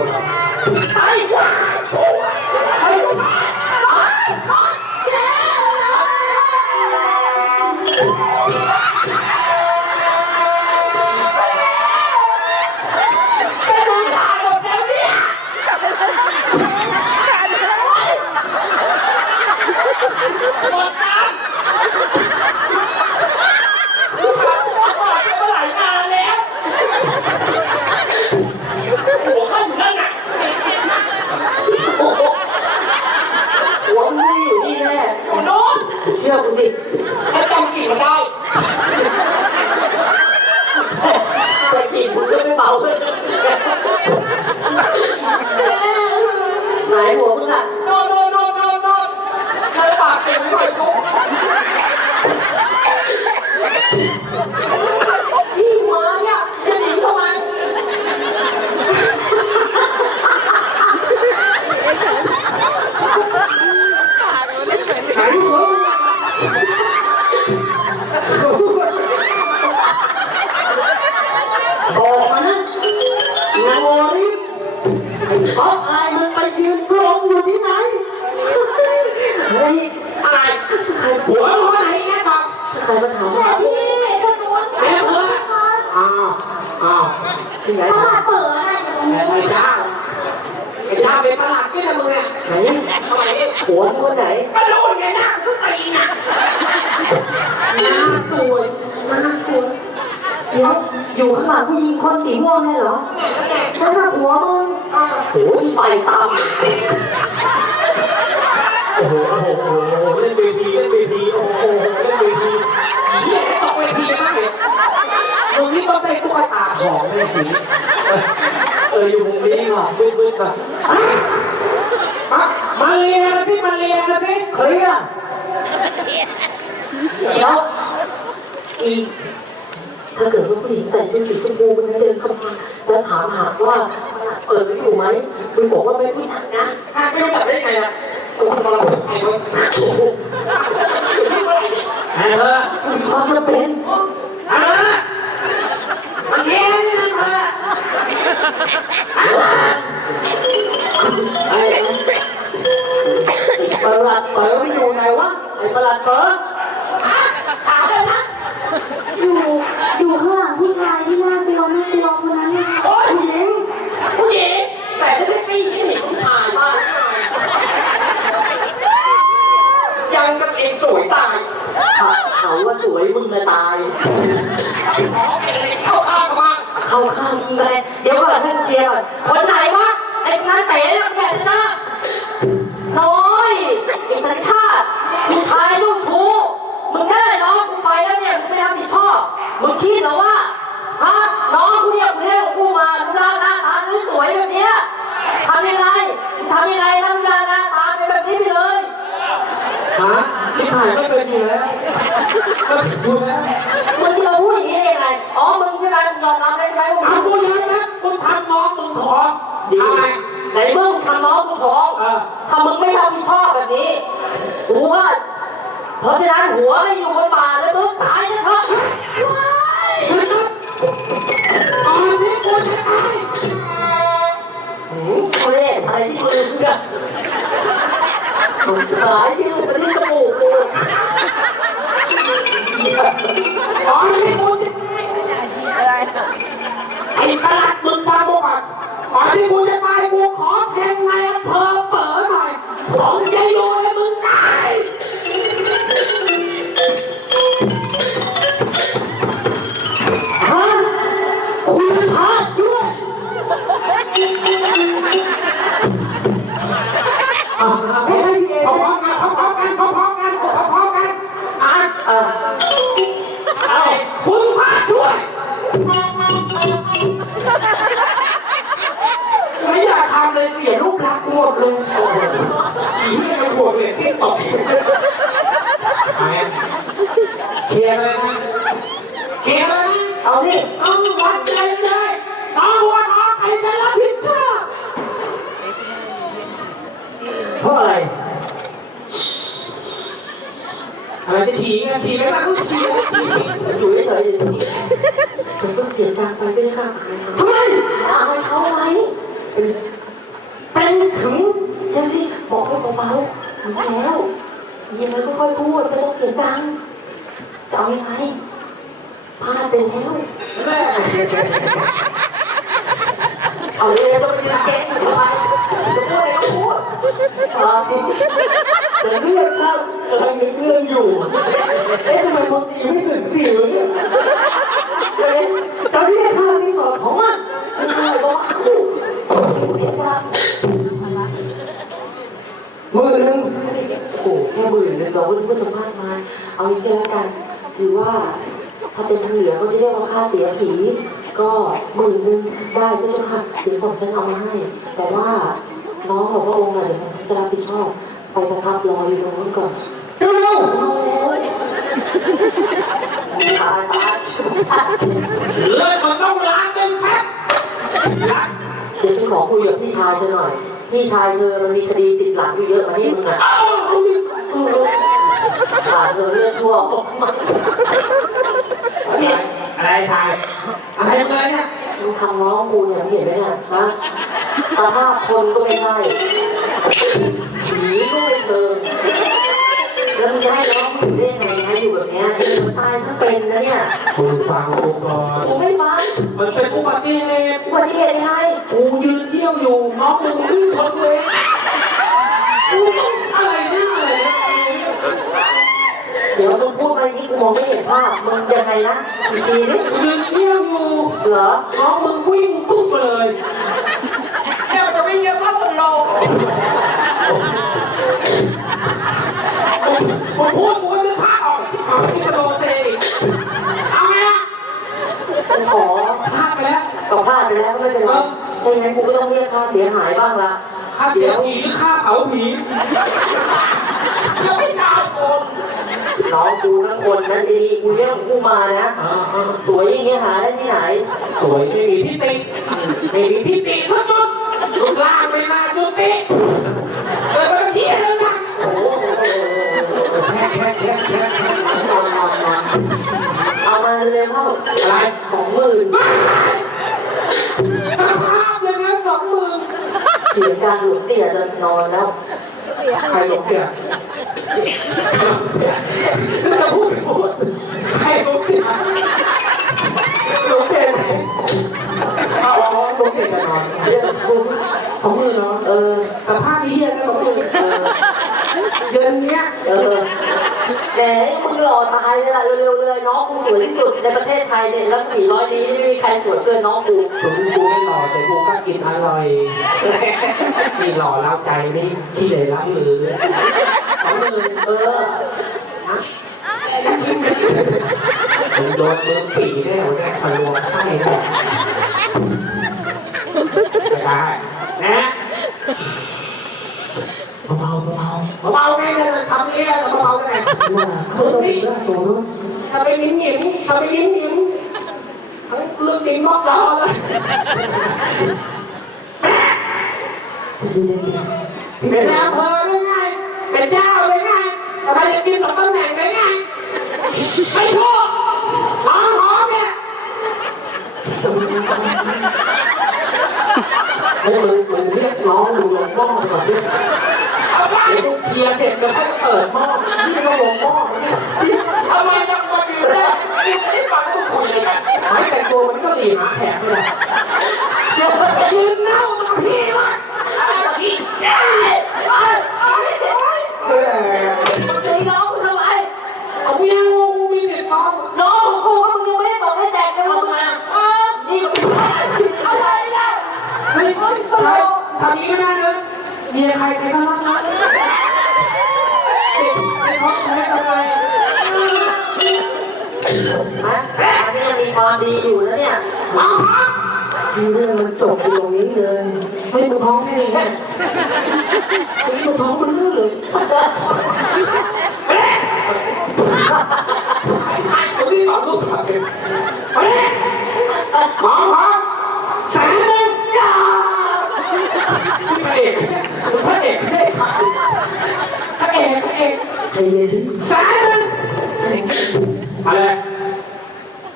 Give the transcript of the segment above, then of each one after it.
colocar. อ้าวที่ไหนป้าเปิดอะไรอยู่ตรงไอ้นี้จ้าไอ้จ้าเป็นประหลัดที่ไหนมึงเนี่ยไหนทำไมเนี่ยหัวมึงคนไหนก็รู้ไงนะสุดตีนะหน้าสวยหน้าสวยเดี๋ยวอยู่ข้างหลังผู้หญิงคนสีม่วงเนี่ยเหรอนั่นน่ะหัวมึงโอ้ยไฟตาม โอ้โหโอ้โหโอ้โหเล่นเวทีเล่นเวทีโอ้โหเล่นเวทีเหี้ยตกเวทีมากเลยมึงนี่ต้องเป็นตุ๊กตาของเวที เอออยู่มุมนี้ว่ะบึ้งๆว่ะ มามาเรี ยนนะพี่มาเรียนนะพี่เคลียร์เดี๋ยวอีกถ้าเกิดว่าผู้หญิงใส่ชุดสีชมพูมันเดินเข้ามาแล้วถามหาว่าเปิดไม่ถูกไหมคุณบอกว่าไม่รู้จักนะถ้าไม่รู้จักได้ไงล่ะโอ้โหมาละเปิดไงวะโอ้โหอยู่ที่เมื่อไหร่เนี่ยไอ้เธอมีความจำเป็นอะมาเรียนนี่นะเธอไอ้ วะไอ้ประหลัดเป๋อถามเลยนะอยู่อยู่ข้างหลังผู้ชายที่น่ากลัวน่ากลัวคนนั้นน่ะโอ้ยผู้หญิงผู้หญิงแต่ไม่ใช่ผู้หญิงเห็นผู้ชายมากยังกับเองสวยตายเขาเขาว่าสวยมึงจะตายขอเป็นอะไรเข้าข้างบ้างเข้าข้างมึงเลยเดี๋ยวก่อนท่านเจียก่อนคนไหนวะไอ้นายเต๋เนี่ยแค่นี้นะ ติมึงทายลูกชู้มึงได้น้องกูไปแล้วเนี่ยมึงไม่ทำผิดพ่อมึงคิดเหรอว่าฮะน้องกูเนี่ยกูเรียกกูมาดูหน้าหน้าตาสวยแบบเนี้ยทำยังไงทำยังไงทำหน้าหน้าตาเป็นแบบนี้ไปเลยฮะที่ถ่ายไม่เป็นอยู่แล้วก็ผิดอยู่แล้วมึงจะมาพูดอย่างนี้ได้ยังไงอ๋อมึงใช่ไหมมึงยอมรับได้ใช่ไหมว่าเอามึงกูยังนะกูทำน้องมึงขอดีเอาไงไหนมึงทำน้องกูท้องอ่าถ้ามึงไม่ทำผิดชอบแบบนี้กูว่าเพ ราะฉะนั้นหัวไม่อยู่บนบ่าเลยมึงตายนะครับตอนนี้กูจะตายกูเล่นอะไรที่มือมึงอะมึงหายที่ลูกเป็นลูกจมูกกูตอนนี้กู พี่เอพร้อมกันพร้อมกันพร้อมกันพร้อมกันอะอะเอาคุณพาด้วยไม่อยากทำเลยเสียรูปลักหมดเลยโอ้โหผีไม่ไปบวกเลยที่ตกเคลียร์เลยนะเคลียร์เลยนะเอาสิเอาวัดเลย จะฉี่ไงฉี่ไม่มาลูกฉี่อยู่เฉยๆผมต้องเสียกางไปด้วยค่ะทำไมอะไรเขาไว้ เป็นถึงเจ้าที่บอกให้เบาๆถึงแล้วยังแล้ก็ค่อยพูดไม่ต้องเสียงดังจะเอายังไงพลาดไปแล้วแม่เอาเลยต้องเสียงเก่งไปจะพูดอะไรก็พูด เออแต่เรื่องข้าวกำลังนึกเรื่องอยู่ เอ๊ะทำไมคนตีไม่สึกสิวเนี่ยเฮ้ยตอนที่ได้ข้าวนี่ก่อนของมันไม่ใช่ก็คู่เรียกว่ามือหนึ่งโอ้โหแค่หมื่นเลยเราไม่รู้ว่าจะมากมายเอางี้แล้วกันคือว่า ถ้าเป็นทางเหนือเขาจะเรียกว่าค่าเสียผี ก็หมื่นหนึ่งได้ก็จะค่ะเดี๋ยวผมฉันเอามาให้ แต่ว่าน้องของพระองค์อะเดี๋ยวผมจะรับผิดชอบ ไปประทับรออยู่ตรงนั้นก่อนเร็วเอาแล้วตายตายเลือดมันต้องล้างเป็นแซ่บล้างเดี๋ยวฉันขอคุยกับพี่ชายเธอหน่อย พี่ชายเธอมันมีคดีติดหลังอยู่เยอะมาที่มึงอะเอาเอาดิขาดเธอเลือดทั่วออกมาอะไรอะไรชายอะไรมึงเลยเนี่ยมึงทำน้องกูเนี่ยมึงเห็นไหมน่ะฮะสภาพคนก็ไม่ใช่ผีก็ไม่เชิง แล้วมึงจะให้น้องมึงได้ยังไงนะอยู่แบบเนี้ยเออตายทั้งเป็นนะเนี่ยมึงฟังกูก่อนกูไม่ฟังมันเป็นอุบัติเหตุอุบัติเหตุยัง พลาดไปแล้วไม่เป็นไรไม่งั้นกูก็ต้องเรียกค่าเสียหายบ้างละค่าเสียผีหรือค่าเผาผียังไม่ตายคนน้องกูทั้งคนนั้นดีกูเรียกกูมานะ สวยอย่างเงี้ยหาได้ที่ไหน สวยไม่มีที่ติไม่มีที่ติสักจุดรูปร่างไม่น่าจุติเกิดเป็นเที่ยแล้วนะโอ้โหแค่แค่แค่แค่แค่นอนนอนนอนเอามาเลยเข้าอะไรสองหมื่น สภาพเลยนะสองหมื่นเสียการหลุดเตี่ยจะนอนแล้ว ใครหลงเตี่ยจะพูดพูดใครหลงเตี่ยหลงเตี่ยไหนเอาเอาหลงเตี่ยจะนอนเรียกพูดสองหมื่นเนาะเออสภาพนี้เฮียนะสองหมื่นเดือนเนี้ยเออ แต่มึงหล่อตายเลยล่ะเร็วๆเลยน้องกูสวยที่สุดในประเทศไทยเนี่ยแล้วสี่ร้อยนี้ไม่มีใครสวยเกินน้องกูถึงกูไม่หล่อแต่กูก็กินอร่อยนี่หล่อแล้วใจนี่ที่เลยล้างมือสองหมื่นเออมึงโดนมึงปีได้หัวแรกทะลวงไส้ได้ไม่ได้นะเบาๆเบาๆเบาๆไงเลยทำนี้แล้วเบา ๆไงเขาต้องมีหน้าตัวนู้นทำไปยิ้มยิ้มทำไปยิ้มยิ้มทั้งเรื่องตีมอกราเลยเป็นนายอำเภอได้ไงเป็นเจ้าได้ไงทำไมยังกินสองตำแหน่งได้ไงไม่ถูกหอมหอมเนี่ยเฮ้ยมึงมึงเรียกน้องมึงลงหม้อไปก่อนดิเอาไป เดี๋ยวกูเคลียร์เสร็จแล้วค่อยเปิดหม้อพี่ก็ลงหม้อทำไมยังมาดีแรกที่ไม่ได้ฟังกูคุยเลยกันไม่แต่งตัวมันก็ดีหาแขกเลยเดี๋ยวไปยืนเน่ามาพี่วะอะไรพี่เอ้ยเอ้ยเอ้ยเอ้ย ตีน้องกูทำไม เอาเมียงูมีเด็กท้อง น้องกูว่ามึงยังไม่ได้บอกให้แต่งกันลงมา เออ นี่ก็อะไรนะ เฮ้ยเฮ้ยทำนี้ก็ได้นะมีใครใครก็รักนะเด็กในท้องใช้อะไร ฮะอันนี้ยังมีความดีอยู่นะ เนี่ยอ๋อที่เรื่องมันจบตรงนี้เลย ไม่มึงท้องแค่นี้แค่ตัวท้องมันเลื่อนเลยคนที่สอนลูกสาวเองไปขอขอแสนหนึ่งจ้าพระเอกพระเอกพระเอกพระเอกพระเอกใจเย็นแสนหนึ่งอะไร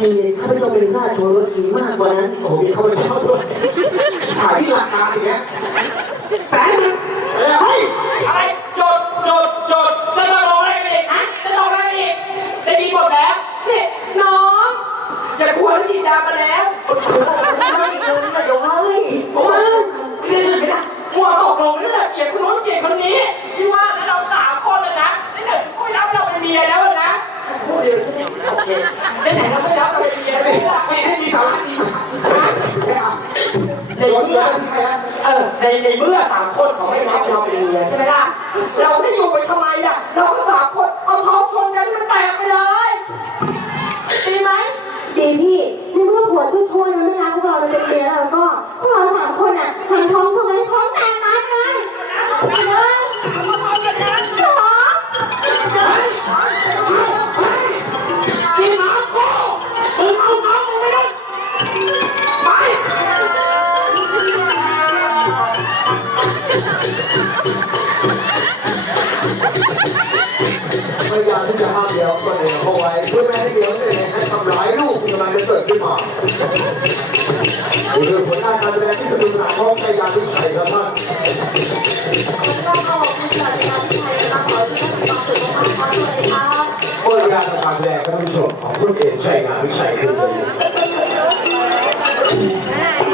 มีเขาพเจ้าเป็นหน้าโชว์รถขี่มากกว่านั้นโอ้โหมีเขาไปเช่าด้วยถ่ายที่ราคาอย่างเงี้ยแสนหนึ่งเฮ้ยอะไรโยนโยน อ ในเมื่อสามคนเขาไม่รับเราเป็นเมียใช่ไหมล่ะ เราจะอยู่ไปทำไมล่ะ เรา ที่จะห้ามเดียวตัวเองเอาไว้เพื่อไม่ให้เดียวตัวเองให้ทำร้ายลูกที่กำลังจะเกิดขึ้นมานี่คือผลงานการแสดงที่สนุกสนานของใจยาทุกชัยครับท่านต้องขอบคุณสวัสดีค่ะพี่ชัยนะคะขอให้ท่านมีความสุขมากๆขอสวัสดีค่ะเมื่อเวลาทำการแสดงท่านผู้ชมของคุณเอก